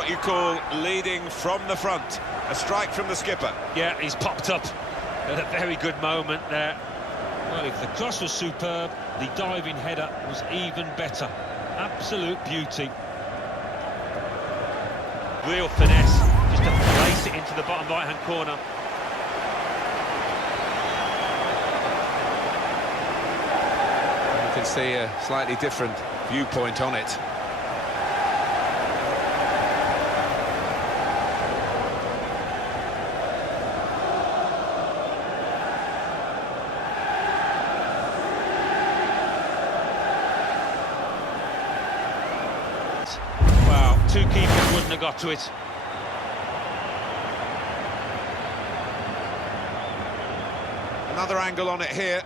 what you call leading from the front. A strike from the skipper. Yeah, he's popped up at a very good moment there. Well, if the cross was superb, the diving header was even better. Absolute beauty. Real finesse, just to place it into the bottom right-hand corner. You can see a slightly different viewpoint on it. Wow, two keepers wouldn't have got to it. Another angle on it here.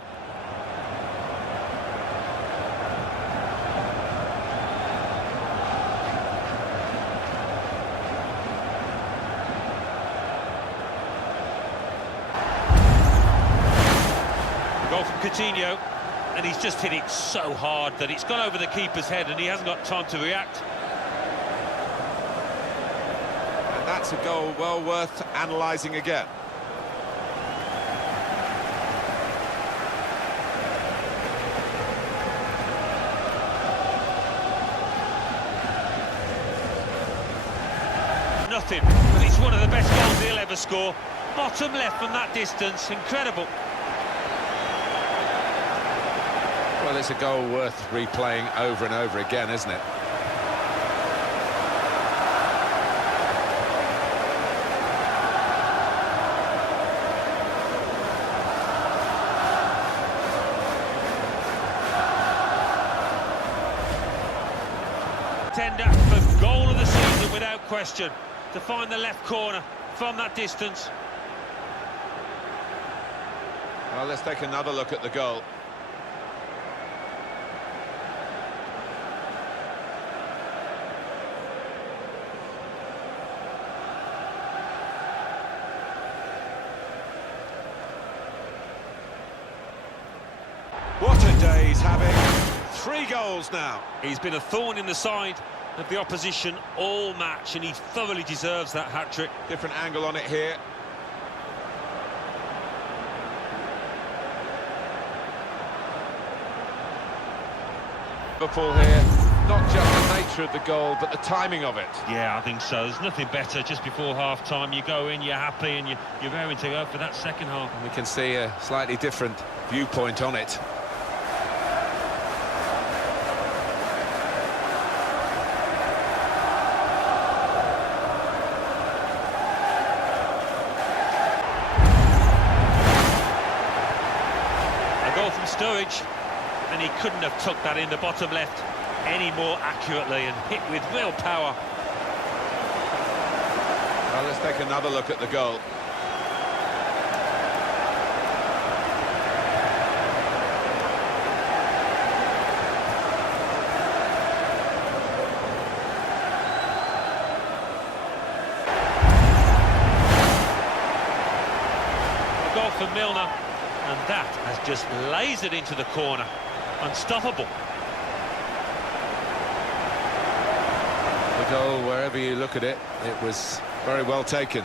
Goal from Coutinho, and he's just hit it so hard that it's gone over the keeper's head and he hasn't got time to react. And that's a goal well worth analysing again. Nothing, but it's one of the best goals he'll ever score. Bottom left from that distance, incredible. Well, it's a goal worth replaying over and over again, isn't it? Tender for goal of the season without question, to find the left corner from that distance. Well, let's take another look at the goal. What a day he's having. 3 goals now. He's been a thorn in the side of the opposition all match, and he thoroughly deserves that hat-trick. Different angle on it here. Liverpool here, not just the nature of the goal, but the timing of it. Yeah, I think so. There's nothing better just before half-time. You go in, you're happy, and you're raring to go for that second half. And we can see a slightly different viewpoint on it. From Sturridge, and he couldn't have took that in the bottom left any more accurately, and hit with real power. Well, let's take another look at the goal. A goal for Milner. And that has just lasered into the corner. Unstoppable. The goal, wherever you look at it, it was very well taken.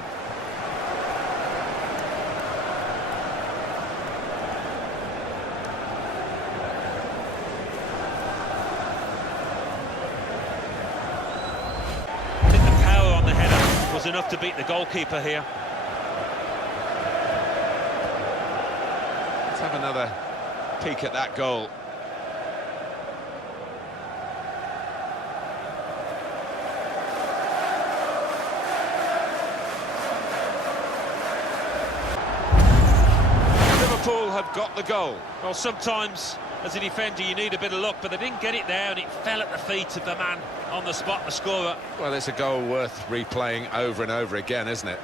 I think the power on the header was enough to beat the goalkeeper here. Let's have another peek at that goal. Liverpool have got the goal. Well, sometimes as a defender you need a bit of luck, but they didn't get it there, and it fell at the feet of the man on the spot, the scorer. Well, it's a goal worth replaying over and over again, isn't it?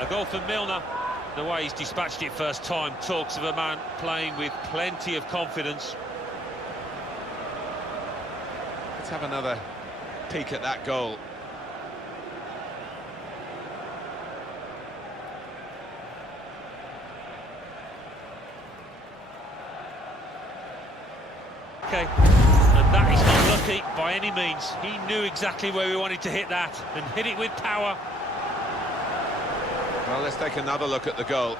A goal for Milner, The way he's dispatched it first time talks of a man playing with plenty of confidence. Let's have another peek at that goal. Okay, and that is not lucky by any means. He knew exactly where he wanted to hit that and hit it with power. Well, let's take another look at the goal.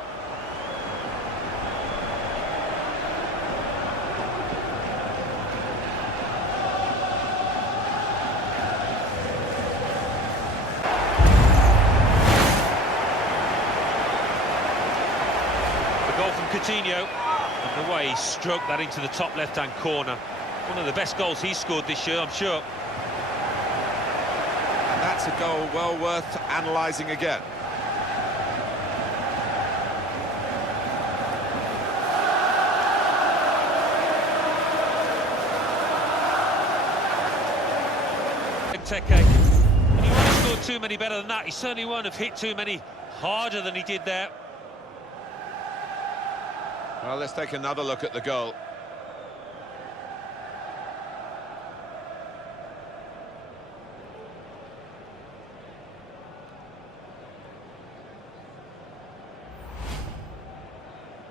The goal from Coutinho, and the way he stroked that into the top left-hand corner. One of the best goals he's scored this year, I'm sure. And that's a goal well worth analysing again. Benteke. And he won't have scored too many better than that. He certainly won't have hit too many harder than he did there. Well, let's take another look at the goal.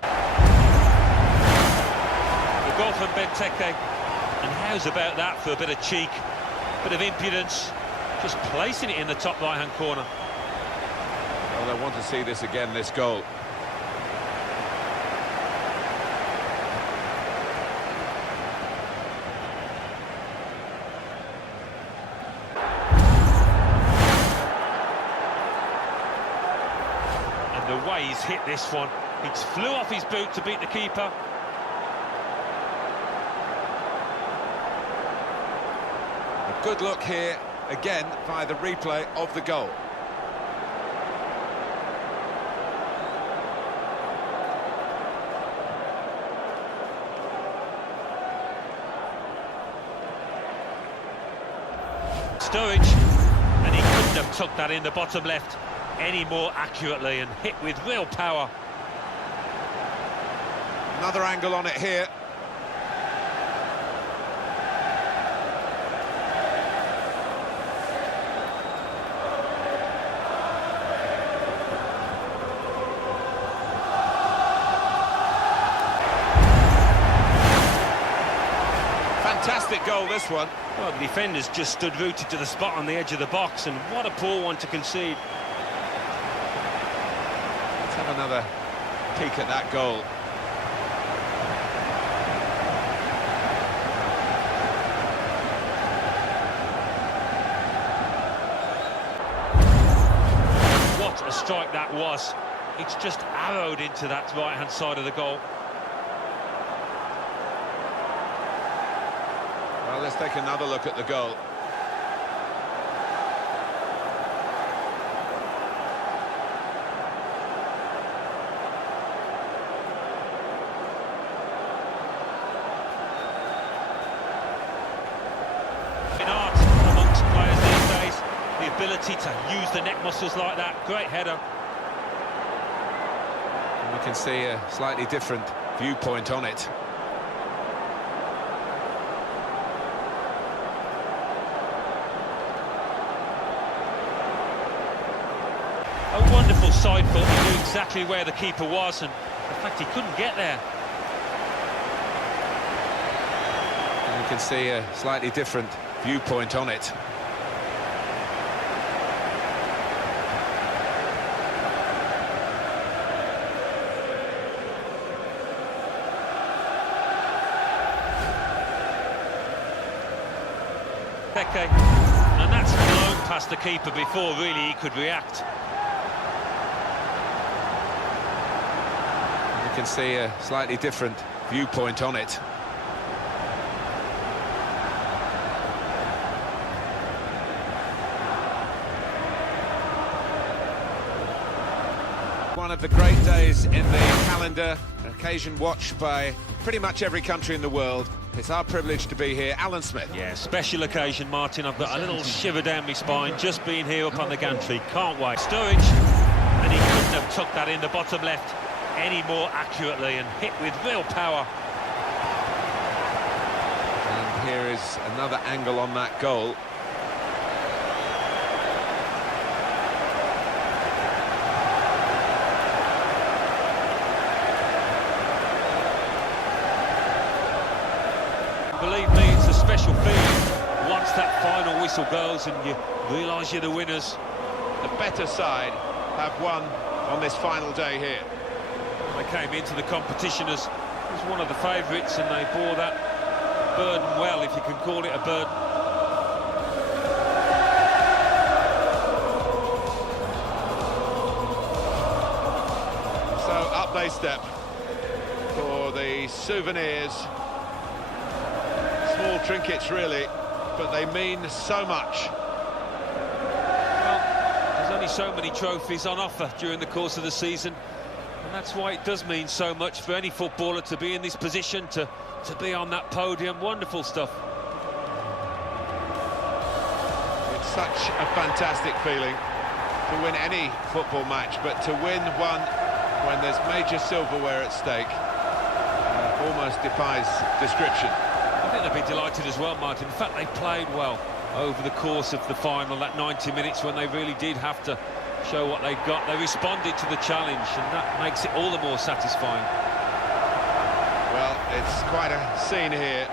The goal from Benteke. And how's about that for a bit of cheek, bit of impudence, just placing it in the top right-hand corner. Well, they want to see this again, this goal. The way he's hit this one, it flew off his boot to beat the keeper. A good look here, again, via the replay of the goal. Sturridge, and he couldn't have tucked that in the bottom left any more accurately and hit with real power. Another angle on it here. Fantastic goal, this one. Well, the defenders just stood rooted to the spot on the edge of the box, and what a poor one to concede. Let's have another peek at that goal. What a strike that was. It's just arrowed into that right-hand side of the goal. Well, let's take another look at the goal. In art amongst players these days, the ability to use the neck muscles like that. Great header. And we can see a slightly different viewpoint on it. A wonderful side foot. He knew exactly where the keeper was, and in fact he couldn't get there. And we can see a slightly different viewpoint on it. Pepe, and that's blown past the keeper before really he could react. You can see a slightly different viewpoint on it. One of the great days in the calendar, an occasion watched by pretty much every country in the world. It's our privilege to be here. Alan Smith. Yeah, special occasion, Martin. I've got a little shiver down my spine just being here up on the gantry. Can't wait. Sturridge, and he couldn't couldn't have tucked that in the bottom left any more accurately and hit with real power. And here is another angle on that goal. Believe me, it's a special feeling once that final whistle goes and you realise you're the winners. The better side have won on this final day here. They came into the competition as one of the favourites and they bore that burden well, if you can call it a burden. So up they step for the souvenirs. Small trinkets really, but they mean so much. Well, there's only so many trophies on offer during the course of the season, and that's why it does mean so much for any footballer to be in this position, to be on that podium. Wonderful stuff. It's such a fantastic feeling to win any football match, but to win one when there's major silverware at stake almost defies description. I think they'd be delighted as well, Martin. In fact, they played well over the course of the final, that 90 minutes when they really did have to show what they've got. They responded to the challenge, and that makes it all the more satisfying. Well, it's quite a scene here.